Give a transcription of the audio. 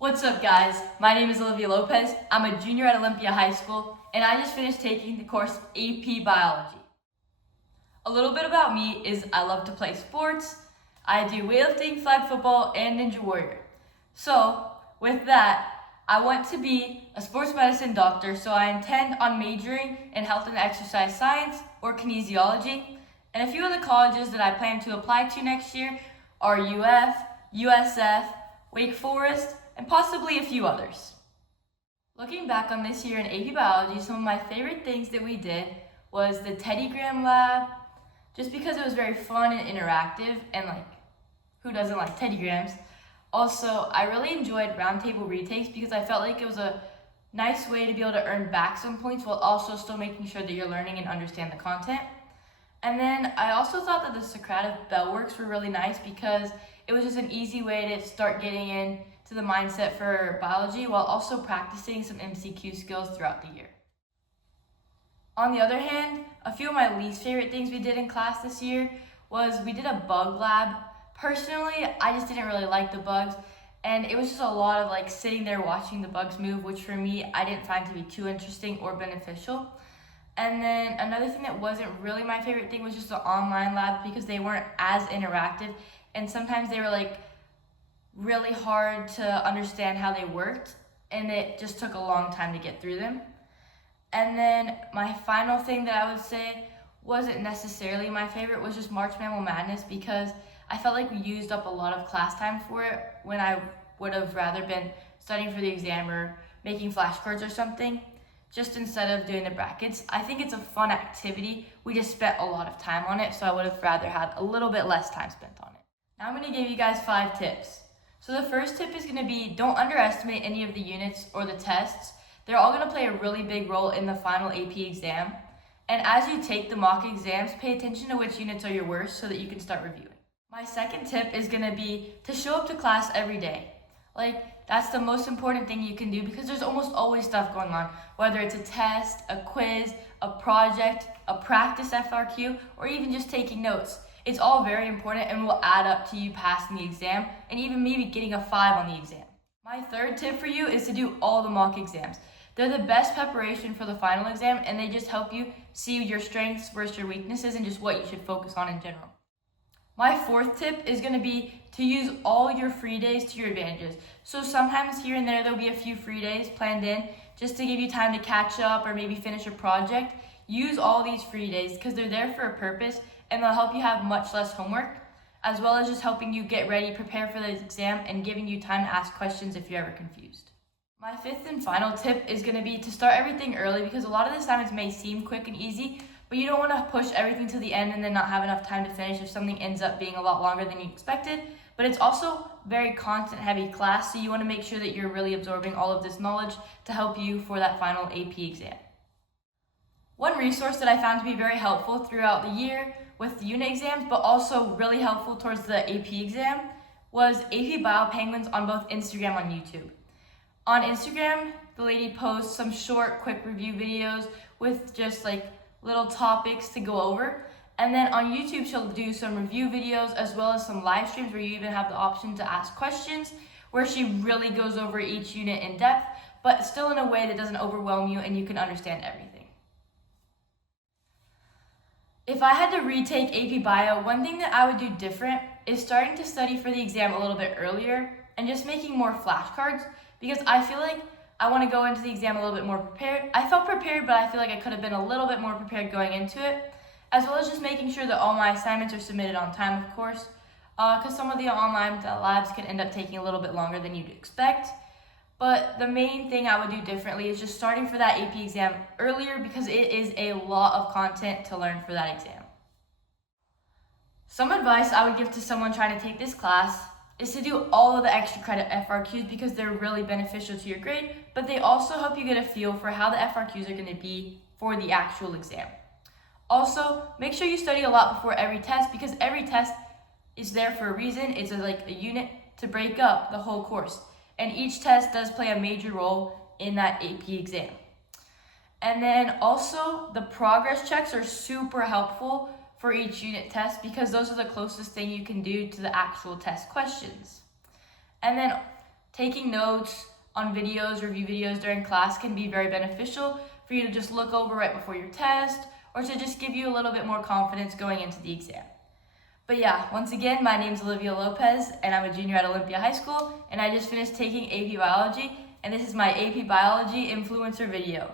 What's up, guys? My name is Olympia Lopez. I'm a junior at Olympia High School, and I just finished taking the course AP Biology. A little bit about me is I love to play sports. I do weightlifting, flag football, and Ninja Warrior. So, with that, I want to be a sports medicine doctor, so I intend on majoring in health and exercise science or kinesiology. And a few of the colleges that I plan to apply to next year are UF, USF, Wake Forest, and possibly a few others. Looking back on this year in AP Biology, some of my favorite things that we did was the Teddygram lab, just because it was very fun and interactive, and who doesn't like Teddygrams? Also, I really enjoyed roundtable retakes because I felt like it was a nice way to be able to earn back some points while also still making sure that you're learning and understand the content. And then I also thought that the Socrative bell works were really nice because it was just an easy way to start getting into the mindset for biology while also practicing some MCQ skills throughout the year. On the other hand, a few of my least favorite things we did in class this year was we did a bug lab. Personally, I just didn't really like the bugs, and it was just a lot of sitting there watching the bugs move, which for me, I didn't find to be too interesting or beneficial. And then another thing that wasn't really my favorite thing was just the online labs because they weren't as interactive, and sometimes they were really hard to understand how they worked, and it just took a long time to get through them. And then my final thing that I would say wasn't necessarily my favorite was just March Mammal Madness because I felt like we used up a lot of class time for it when I would have rather been studying for the exam or making flashcards or something, just instead of doing the brackets. I think it's a fun activity. We just spent a lot of time on it, so I would have rather had a little bit less time spent on it. Now I'm going to give you guys 5 tips. So the first tip is going to be don't underestimate any of the units or the tests. They're all going to play a really big role in the final AP exam. And as you take the mock exams, pay attention to which units are your worst so that you can start reviewing. My second tip is going to be to show up to class every day. That's the most important thing you can do because there's almost always stuff going on, whether it's a test, a quiz, a project, a practice FRQ, or even just taking notes. It's all very important and will add up to you passing the exam and even maybe getting a 5 on the exam. My third tip for you is to do all the mock exams. They're the best preparation for the final exam, and they just help you see your strengths versus your weaknesses and just what you should focus on in general. My fourth tip is going to be to use all your free days to your advantages. So sometimes here and there'll be a few free days planned in just to give you time to catch up or maybe finish a project. Use all these free days because they're there for a purpose and they'll help you have much less homework, as well as just helping you get ready, prepare for the exam, and giving you time to ask questions if you're ever confused. My fifth and final tip is going to be to start everything early because a lot of the assignments may seem quick and easy, but you don't want to push everything to the end and then not have enough time to finish if something ends up being a lot longer than you expected. But it's also very content heavy class, so you want to make sure that you're really absorbing all of this knowledge to help you for that final AP exam. One resource that I found to be very helpful throughout the year with the unit exams, but also really helpful towards the AP exam, was AP Bio Penguins on both Instagram and YouTube. On Instagram, the lady posts some short, quick review videos with just little topics to go over. And then on YouTube, she'll do some review videos as well as some live streams where you even have the option to ask questions, where she really goes over each unit in depth, but still in a way that doesn't overwhelm you and you can understand everything. If I had to retake AP Bio, one thing that I would do different is starting to study for the exam a little bit earlier and just making more flashcards, because I feel like I want to go into the exam a little bit more prepared. I felt prepared, but I feel like I could have been a little bit more prepared going into it, as well as just making sure that all my assignments are submitted on time, of course, because some of the online labs can end up taking a little bit longer than you'd expect. But the main thing I would do differently is just starting for that AP exam earlier because it is a lot of content to learn for that exam. Some advice I would give to someone trying to take this class is to do all of the extra credit FRQs because they're really beneficial to your grade, but they also help you get a feel for how the FRQs are going to be for the actual exam. Also, make sure you study a lot before every test because every test is there for a reason. It's a unit to break up the whole course. And each test does play a major role in that AP exam. And then also, the progress checks are super helpful for each unit test because those are the closest thing you can do to the actual test questions. And then Taking notes on videos, review videos during class can be very beneficial for you to just look over right before your test or to just give you a little bit more confidence going into the exam. But yeah, once again, my name is Olympia Lopez and I'm a junior at Olympia High School and I just finished taking AP Biology and this is my AP Biology influencer video.